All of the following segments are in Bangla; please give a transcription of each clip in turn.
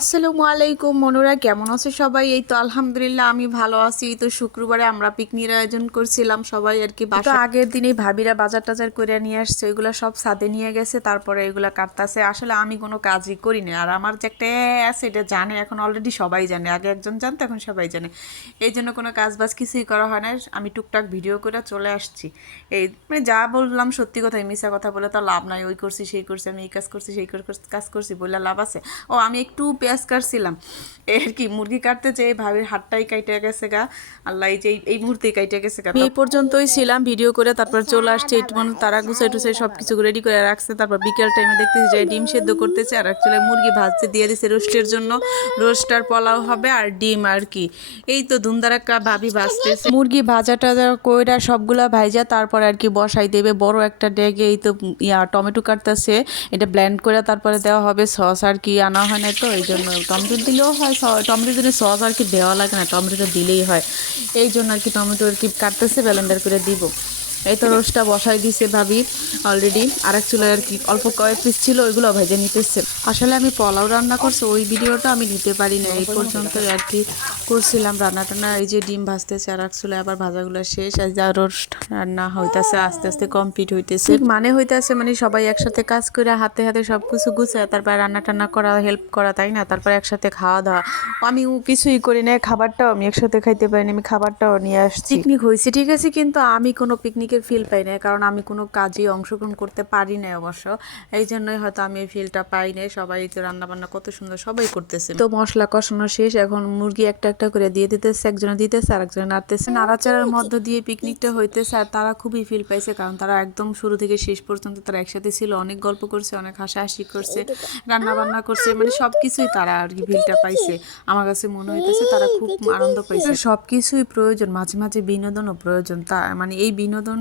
আসসালামু আলাইকুম মনুরা, কেমন আছে সবাই? এই তো আলহামদুলিল্লাহ আমি ভালো আছি। এই তো শুক্রবারে আমরা পিকনিকের আয়োজন করছিলাম সবাই আর কি। তো আগের দিনেই ভাবিরা বাজার টাজার করে নিয়ে আসছে, ওইগুলো সব ছাদে নিয়ে গেছে, তারপরে এগুলা কাটতেছে। আসলে আমি কোনো কাজই করি না, আর আমার যে একটা আছে এটা জানে এখন, অলরেডি সবাই জানে। আগে একজন জানতো, এখন সবাই জানে। এই জন্য কোনো কাজ বাজ কিছুই করা হয় না। আমি টুকটাক ভিডিও করে চলে আসছি। এই মানে যা বললাম সত্যি কথাই, মিশা কথা বলে তো লাভ নাই। ওই করছি সেই করছি, আমি এই কাজ করছি সেই কাজ করছি বললে লাভ আছে? ও আমি একটু পেঁয়াজ কাটছিলাম এই আর কি। মুরগি কাটতে যেয়ে ভাবির হাতটাই কাইটে গেছে গা। আল্লাহ, এই যে এই মুহূর্তেই কাইটে গেছে গা। এই পর্যন্তই ছিলাম ভিডিও করে, তারপর চলে আসছে। একটু তারা গুছাই টুছাই সব কিছু রেডি করে রাখছে। তারপর বিকেল টাইমে দেখতেছি যে ডিম সেদ্ধ করতেছে, আর অ্যাকচুয়ালি মুরগি ভাজতে দিয়ে দিছে রোস্টের জন্য। রোস্ট আর পোলাও হবে আর ডিম আর কি। এই তো ধুমধারাক্কা ভাবি ভাজতেছে মুরগি। ভাজা টাজা কইরা সবগুলা ভাইজা তারপর আর কি বসাই দেবে বড় একটা ডেগে। এই তো টমেটো কাটতেছে, এটা ব্লেন্ড করে তারপরে দেওয়া হবে সস আর কি। আনা হয় না তো এই জন্য টমেটো দিলেও হয়, টমেটোর জন্য সস আর কি দেওয়া লাগে না, টমেটোটা দিলেই হয়। এই জন্য আর কি টমেটো আর কি কাটতেছে, ব্লেন্ডার করে দিব। এই তো রোস্টটা বসাই দিছে ভাবি অলরেডি। আরেক চুলায় আর কি অল্প কয়েক পিস ছিল, ওইগুলো ভেজে নিতেছে। আসলে আমি পোলাও রান্না করছি, ওই ভিডিওটা আমি নিতে পারি না। এই পর্যন্ত আর কি করছিলাম রান্না টান্না। এই যে ডিম ভাজতেছে, আর এক চুলায় আবার ভাজাগুলো শেষ। আর যা রোস্ট রান্না হইতেছে, আস্তে আস্তে কমপ্লিট হইতেছে। মানে হইতেছে মানে সবাই একসাথে কাজ করে হাতে হাতে সব কিছু গুছায় তারপর রান্না টান্না করা, হেল্প করা, তাই না? তারপর একসাথে খাওয়া দাওয়া। আমি কিছুই করি না, খাবারটাও আমি একসাথে খাইতে পারিনি, আমি খাবারটাও নিয়ে আসছি। পিকনিক হয়েছে ঠিক আছে, কিন্তু আমি কোনো পিকনিকের ফিল পাই না, কারণ আমি কোনো কাজে অংশগ্রহণ করতে পারি না অবশ্য। এই জন্যই হয়তো আমি এই ফিলটা পাই না। সবাই তো রান্না বান্না কত সুন্দর সবাই করতেছে। তো মশলা কষানো শেষ, এখন মুরগি একটা একটা করে দিয়ে দিতেছে, একজনে দিতেছে আর একজনে নাড়তেছে। নাড়াচাড়ার মধ্য দিয়ে পিকনিকটা হইতেছে, আর তারা খুবই ফিল পাইছে, কারণ তারা একদম শুরু থেকে শেষ পর্যন্ত তারা একসাথে ছিল, অনেক গল্প করছে, অনেক হাসাহাসি করছে, রান্না বান্না করছে, মানে সবকিছুই তারা আর কি ফিলটা পাইছে। আমার কাছে মনে হইতেছে তারা খুব আনন্দ পাইছে। সবকিছুই প্রয়োজন, মাঝে মাঝে বিনোদনও প্রয়োজন। তা মানে এই বিনোদন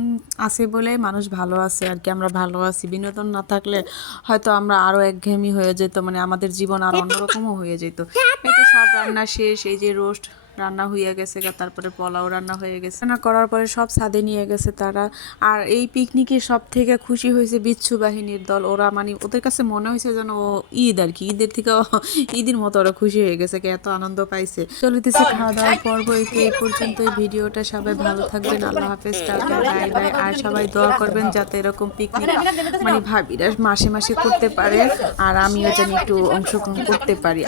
আছে বলে মানুষ ভালো আছে আর কি, আমরা ভালো আছি। বিনোদন না থাকলে হয়তো আমরা আরো একঘেয়েমি হয়ে যেত, মানে আমাদের জীবন আরো অন্যরকমও হয়ে যেত। এই তো সব রান্না শেষ, এই যে রোস্ট রান্না হয়ে গেছে, তারপরে পোলাও রান্না হয়ে গেছে। রান্না করার পরে সব ছাদে নিয়ে গেছে তারা। আর এই পিকনিকে সব থেকে খুশি হয়েছে বিচ্ছু বাহিনীর দল। ওরা মানে ওদের কাছে মনে হয়েছে যেন ও ঈদ আর কি, ঈদের থেকে ঈদের মতো ওরা খুশি হয়ে গেছে, এত আনন্দ পাইছে। চলিতেছে খাওয়া দাওয়ার পর্ব। এই পর্যন্ত এই ভিডিওটা। সবাই ভালো থাকবেন, আল্লাহ হাফেজ, টাটা, বাই বাই। আর সবাই দোয়া করবেন যাতে এরকম পিকনিক মানে ভাবিরা মাসে মাসে করতে পারে, আর আমিও যেন একটু অংশগ্রহণ করতে পারি।